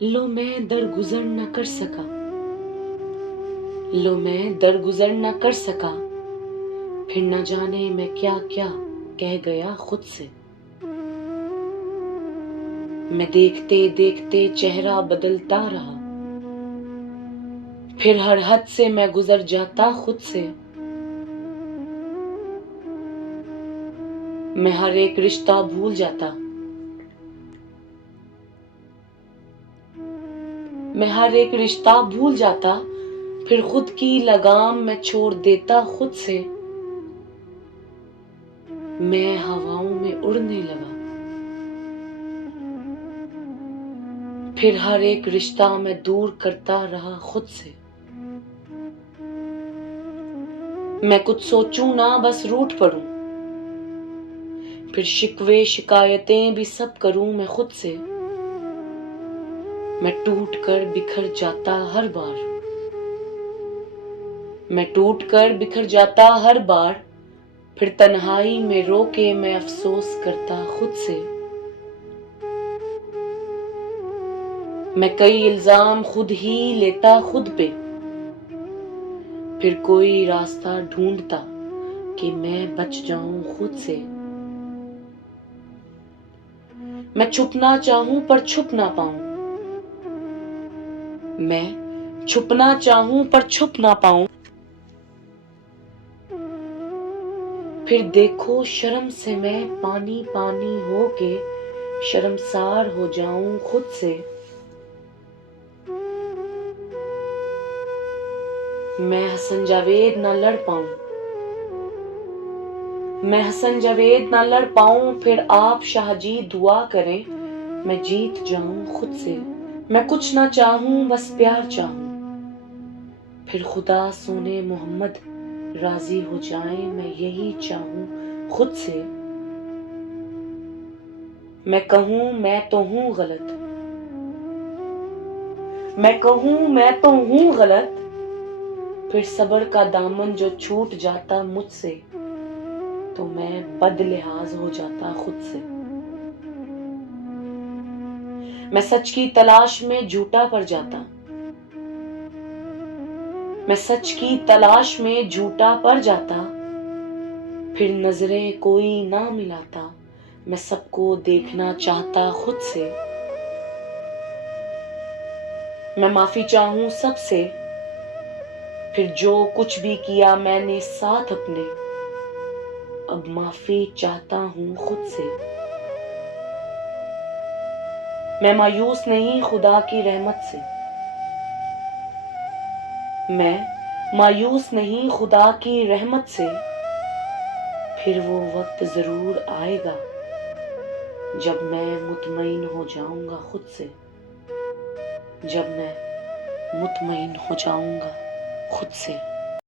لو میں درگزر نہ کر سکا، لو میں درگزر نہ کر سکا، پھر نہ جانے میں کیا کیا کہہ گیا خود سے۔ میں دیکھتے دیکھتے چہرہ بدلتا رہا، پھر ہر حد سے میں گزر جاتا خود سے۔ میں ہر ایک رشتہ بھول جاتا، میں ہر ایک رشتہ بھول جاتا، پھر خود کی لگام میں چھوڑ دیتا خود سے۔ میں ہواؤں میں اڑنے لگا، پھر ہر ایک رشتہ میں دور کرتا رہا خود سے۔ میں کچھ سوچوں نہ بس روٹھ پڑوں، پھر شکوے شکایتیں بھی سب کروں میں خود سے۔ میں ٹوٹ کر بکھر جاتا ہر بار، میں ٹوٹ کر بکھر جاتا ہر بار، پھر تنہائی میں رو کے میں افسوس کرتا خود سے۔ میں کئی الزام خود ہی لیتا خود پہ، پھر کوئی راستہ ڈھونڈتا کہ میں بچ جاؤں خود سے۔ میں چھپنا چاہوں پر چھپ نہ پاؤں، میں چھپنا چاہوں پر چھپ نہ پاؤں، پھر دیکھو شرم سے میں پانی پانی ہو کے شرمسار ہو جاؤں خود سے۔ میں حسن جاوید نہ لڑ پاؤں، میں حسن جاوید نہ لڑ پاؤں، پھر آپ شاہ جی دعا کریں میں جیت جاؤں خود سے۔ میں کچھ نہ چاہوں بس پیار چاہوں، پھر خدا سونے محمد راضی ہو جائیں میں یہی چاہوں خود سے۔ میں کہوں میں تو ہوں غلط، میں کہوں میں تو ہوں غلط، پھر صبر کا دامن جو چھوٹ جاتا مجھ سے تو میں بد لحاظ ہو جاتا خود سے۔ میں سچ کی تلاش میں جھوٹا پڑ جاتا، میں سچ کی تلاش میں جھوٹا پڑ جاتا، پھر نظریں کوئی نہ ملاتا میں سب کو دیکھنا چاہتا خود سے۔ میں معافی چاہوں سب سے، پھر جو کچھ بھی کیا میں نے ساتھ اپنے اب معافی چاہتا ہوں خود سے۔ میں مایوس نہیں خدا کی رحمت سے، میں مایوس نہیں خدا کی رحمت سے، پھر وہ وقت ضرور آئے گا جب میں مطمئن ہو جاؤں گا خود سے، جب میں مطمئن ہو جاؤں گا خود سے۔